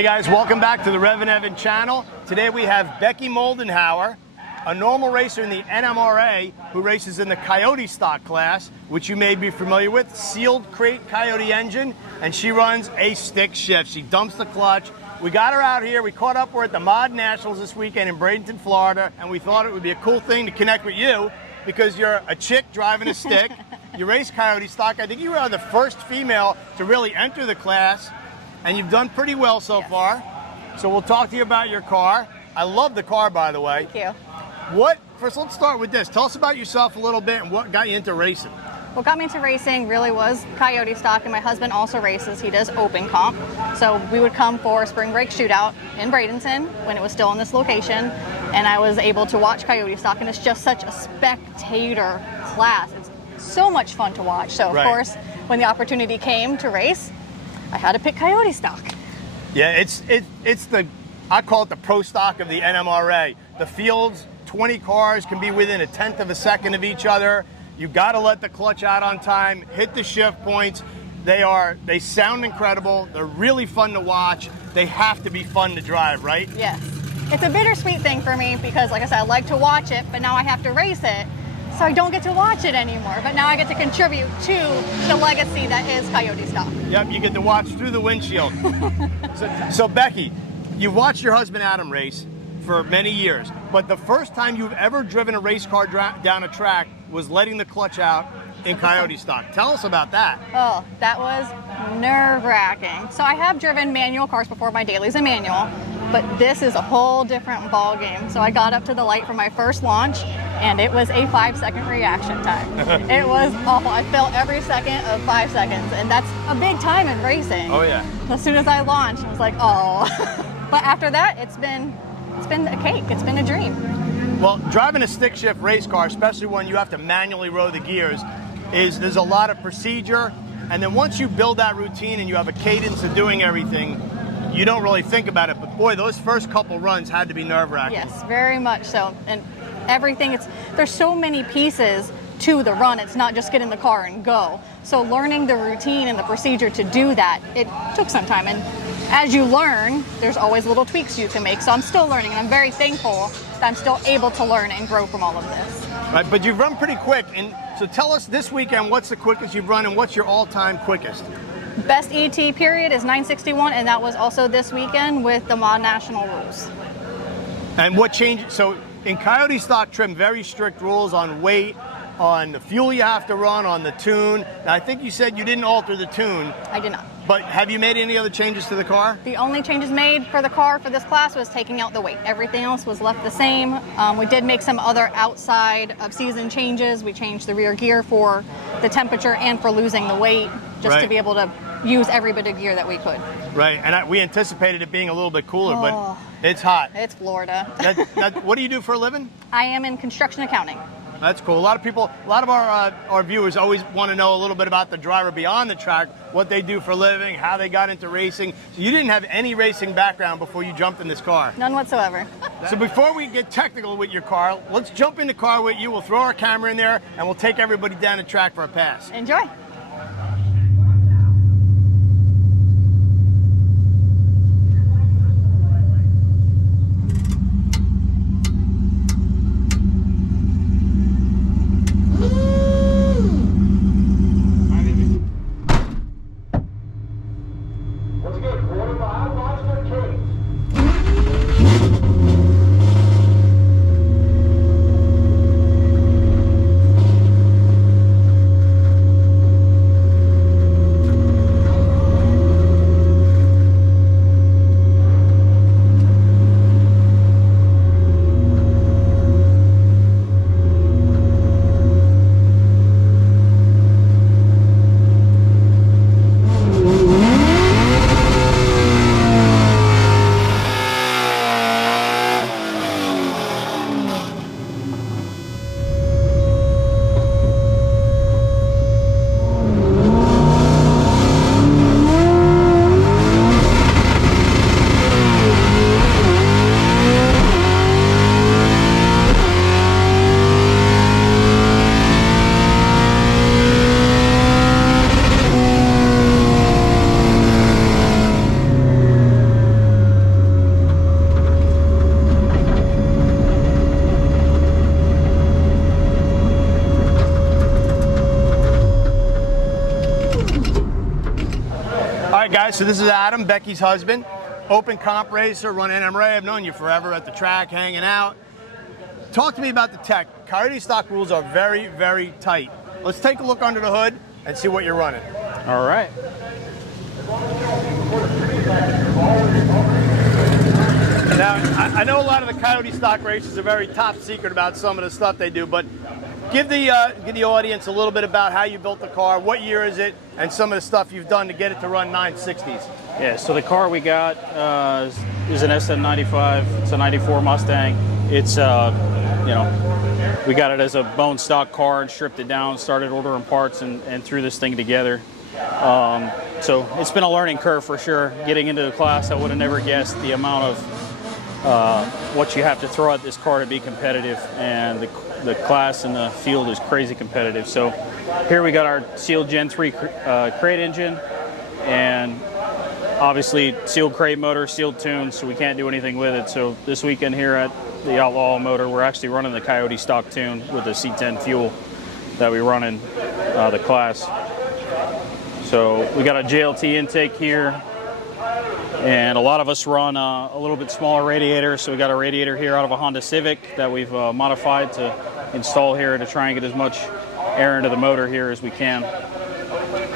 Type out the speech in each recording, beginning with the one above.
Hey guys, welcome back to the Revan channel. Today we have Becky Moldenhauer, a normal racer in the NMRA who races in the Coyote stock class, which you may be familiar with, sealed crate Coyote engine, and she runs a stick shift. She dumps the clutch. We got her out here. We caught up. We're at the Mod Nationals this weekend in Bradenton, Florida, and we thought it would be a cool thing to connect with you because you're a chick driving a stick. You race Coyote stock. I think you are the first female to really enter the class, and you've done pretty well so far. So we'll talk to you about your car. I love the car, by the way. Thank you. First, let's start with this. Tell us about yourself a little bit and what got you into racing. What got me into racing really was Coyote stock, and my husband also races. He does open comp. So we would come for spring break shootout in Bradenton when it was still in this location, and I was able to watch Coyote stock, and it's just such a spectator class. It's so much fun to watch. So of course, when the opportunity came to race, I had to pick Coyote stock. Yeah, it's I call it the pro stock of the NMRA. The fields, 20 cars can be within 1/10 of a second of each other. You got to let the clutch out on time, hit the shift points. They sound incredible. They're really fun to watch. They have to be fun to drive, right? Yes. It's a bittersweet thing for me because, like I said, I like to watch it, but now I have to race it. So I don't get to watch it anymore, but now I get to contribute to the legacy that is Coyote stock. Yep, you get to watch through the windshield. So Becky, you've watched your husband Adam race for many years, but the first time you've ever driven a race car down a track was letting the clutch out in Coyote stock. Tell us about that. Oh, that was nerve-wracking. So I have driven manual cars before. My daily's a manual, but this is a whole different ball game. So I got up to the light for my first launch, and it was a 5-second reaction time. It was awful. I felt every second of 5 seconds, and that's a big time in racing. Oh yeah. As soon as I launched, I was like, oh. But after that, it's been a cake. It's been a dream. Well, driving a stick shift race car, especially when you have to manually row the gears, there's a lot of procedure, and then once you build that routine and you have a cadence of doing everything, you don't really think about it. But boy, those first couple runs had to be nerve-wracking. Yes, very much so. And everything, there's so many pieces to the run. It's not just get in the car and go. So learning the routine and the procedure to do that, it took some time. And as you learn, there's always little tweaks you can make. So I'm still learning, and I'm very thankful that I'm still able to learn and grow from all of this. Right, but you've run pretty quick. And so tell us this weekend, what's the quickest you've run and what's your all-time quickest? Best ET period is 961, and that was also this weekend with the Mod National rules. And what changed? So in Coyote stock trim, very strict rules on weight, on the fuel you have to run, on the tune. Now, I think you said you didn't alter the tune. I did not. But have you made any other changes to the car? The only changes made for the car for this class was taking out the weight. Everything else was left the same. We did make some other outside of season changes. We changed the rear gear for the temperature and for losing the weight, just to be able to use every bit of gear that we could. Right, and we anticipated it being a little bit cooler, but it's hot. It's Florida. What do you do for a living? I am in construction accounting. That's cool. A lot of our viewers always want to know a little bit about the driver beyond the track, what they do for a living, how they got into racing. So you didn't have any racing background before you jumped in this car? None whatsoever. So before we get technical with your car, let's jump in the car with you. We'll throw our camera in there, and we'll take everybody down the track for a pass. Enjoy. right, guys, so this is Adam, Becky's husband, open comp racer, run NMRA. I've known you forever at the track, hanging out. Talk to me about the tech. Coyote stock rules are very, very tight. Let's take a look under the hood and see what you're running. All right. Now, I know a lot of the Coyote stock races are very top secret about some of the stuff they do, but give the audience a little bit about how you built the car, what year is it, and some of the stuff you've done to get it to run 960s. Yeah, so the car we got is an SM95. It's a 94 Mustang. It's, we got it as a bone stock car and stripped it down, started ordering parts and threw this thing together. So it's been a learning curve for sure. Getting into the class, I would have never guessed the amount of what you have to throw at this car to be competitive, and the class and the field is crazy competitive. So here we got our sealed Gen 3 crate engine, and obviously sealed crate motor, sealed tune, so we can't do anything with it. So this weekend here at the Outlaw Motor, we're actually running the Coyote stock tune with the C10 fuel that we run in the class. So we got a JLT intake here, and a lot of us run a little bit smaller radiator. So we got a radiator here out of a Honda Civic that we've modified to install here to try and get as much air into the motor here as we can.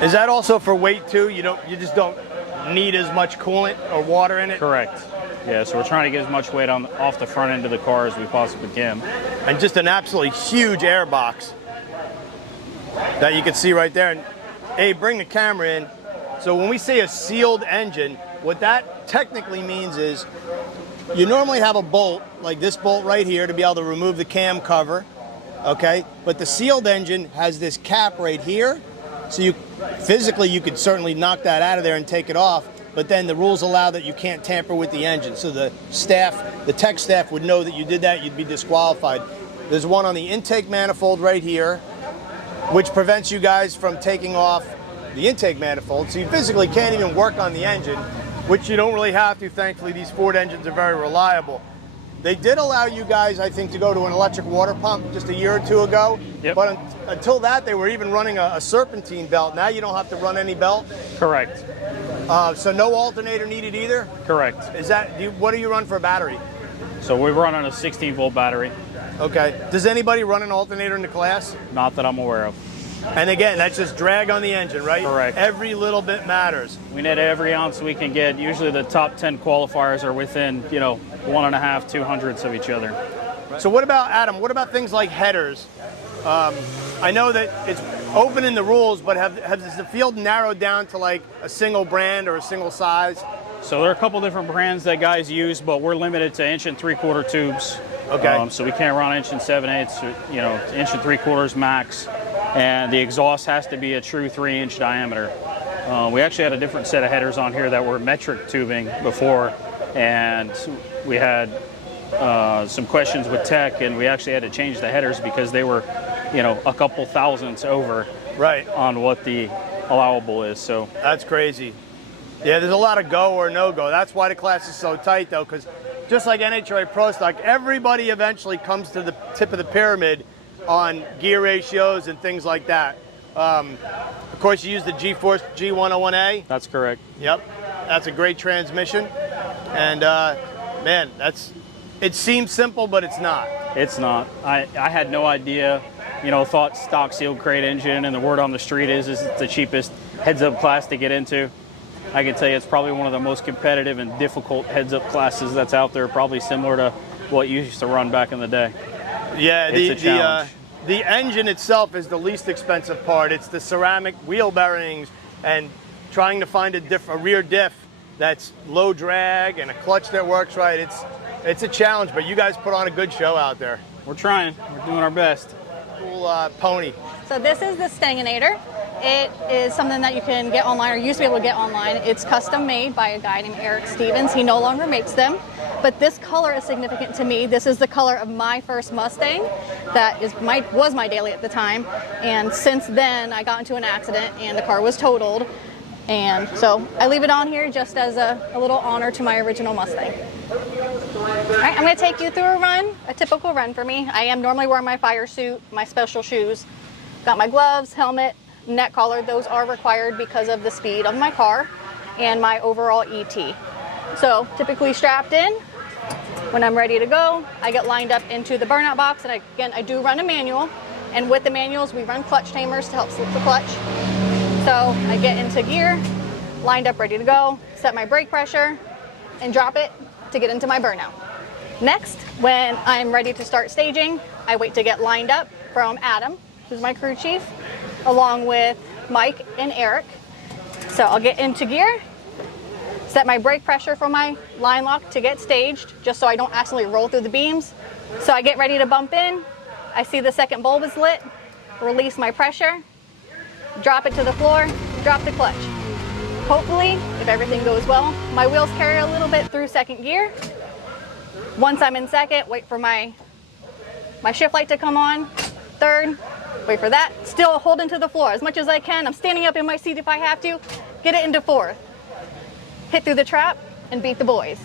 Is that also for weight too? You just don't need as much coolant or water in it? Correct. Yeah, so we're trying to get as much weight off the front end of the car as we possibly can. And just an absolutely huge air box that you can see right there. And hey, bring the camera in. So when we say a sealed engine, what that technically means is you normally have a bolt, like this bolt right here, to be able to remove the cam cover, okay? But the sealed engine has this cap right here, so you could certainly knock that out of there and take it off, but then the rules allow that you can't tamper with the engine. So the tech staff would know that you did that, you'd be disqualified. There's one on the intake manifold right here, which prevents you guys from taking off the intake manifold, so you physically can't even work on the engine, which you don't really have to. Thankfully, these Ford engines are very reliable. They did allow you guys, I think, to go to an electric water pump just a year or two ago. Yep. But until that, they were even running a serpentine belt. Now you don't have to run any belt. Correct. So no alternator needed either? Correct. What do you run for a battery? So we run on a 16-volt battery. Okay. Does anybody run an alternator in the class? Not that I'm aware of. And again, that's just drag on the engine, right? Correct. Every little bit matters. We net every ounce we can get. Usually the top 10 qualifiers are within, 1.5, 200ths of each other. So what about, Adam, what about things like headers? I know that it's open in the rules, but has the field narrowed down to like a single brand or a single size? So there are a couple different brands that guys use, but we're limited to 1 3/4 tubes. Okay. So we can't run 1 7/8, 1 3/4 max. And the exhaust has to be a true 3-inch diameter. We actually had a different set of headers on here that were metric tubing before, and we had some questions with tech, and we actually had to change the headers because they were, a couple thousandths over right on what the allowable is. So that's crazy. Yeah, there's a lot of go or no go. That's why the class is so tight, though, because just like NHRA Pro Stock, everybody eventually comes to the tip of the pyramid on gear ratios and things like that. Of course, you use the G-Force G101A. that's correct. Yep, that's a great transmission. And man, it seems simple, but it's not. It's not. I had no idea, thought stock sealed crate engine, and the word on the street is it's the cheapest heads-up class to get into. I can tell you it's probably one of the most competitive and difficult heads-up classes that's out there, probably similar to what you used to run back in the day. Yeah, It's a challenge. The engine itself is the least expensive part. It's the ceramic wheel bearings and trying to find a rear diff that's low drag and a clutch that works right. It's a challenge, but you guys put on a good show out there. We're trying. We're doing our best. Cool pony. So this is the Stanginator. It is something that you can get online, or used to be able to get online. It's custom made by a guy named Eric Stevens. He no longer makes them, but this color is significant to me. This is the color of my first Mustang that was my daily at the time, and since then I got into an accident and the car was totaled, and so I leave it on here just as a little honor to my original Mustang. All right, I'm going to take you through a typical run for me. I am normally wearing my fire suit, my special shoes, got my gloves, helmet, neck collar. Those are required because of the speed of my car. and my overall ET. So typically strapped in. When I'm ready to go, I get lined up into the burnout box, and again, I do run a manual, and with the manuals, we run clutch tamers to help slip the clutch. So I get into gear, lined up, ready to go, set my brake pressure, and drop it to get into my burnout. Next, when I'm ready to start staging, I wait to get lined up from Adam, who's my crew chief, along with Mike and Eric. So I'll get into gear, set my brake pressure for my line lock to get staged, just so I don't accidentally roll through the beams. So I get ready to bump in, I see the second bulb is lit, release my pressure, drop it to the floor, drop the clutch. Hopefully, if everything goes well, my wheels carry a little bit through second gear. Once I'm in second, wait for my shift light to come on. Third, wait for that. Still holding to the floor as much as I can. I'm standing up in my seat if I have to. Get it into fourth. Hit through the trap and beat the boys.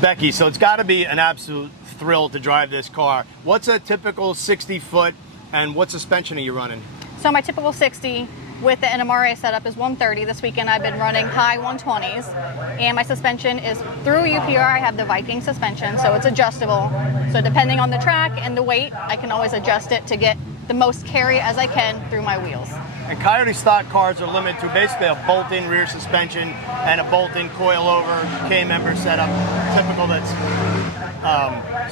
Becky, so it's got to be an absolute thrill to drive this car. What's a typical 60-foot, and what suspension are you running? So my typical 60 with the NMRA setup is 130. This weekend I've been running high 120s, and my suspension is through UPR. I have the Viking suspension, so it's adjustable. So depending on the track and the weight, I can always adjust it to get the most carry as I can through my wheels. And Coyote stock cars are limited to basically a bolt-in rear suspension and a bolt-in coil-over K-member setup, typical that's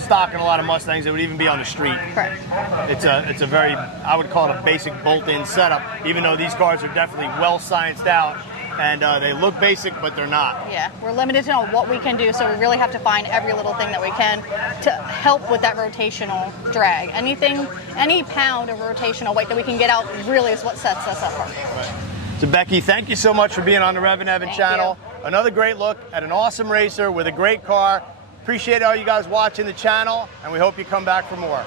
stock in a lot of Mustangs. It would even be on the street. Correct. It's a very, I would call it a basic bolt-in setup, even though these cars are definitely well scienced out, and they look basic, but they're not. Yeah, we're limited to know what we can do, so we really have to find every little thing that we can to help with that rotational drag. Any pound of rotational weight that we can get out really is what sets us apart. Right. So Becky, thank you so much for being on the Revan Thank channel. you. Another great look at an awesome racer with a great car. Appreciate all you guys watching the channel, and we hope you come back for more.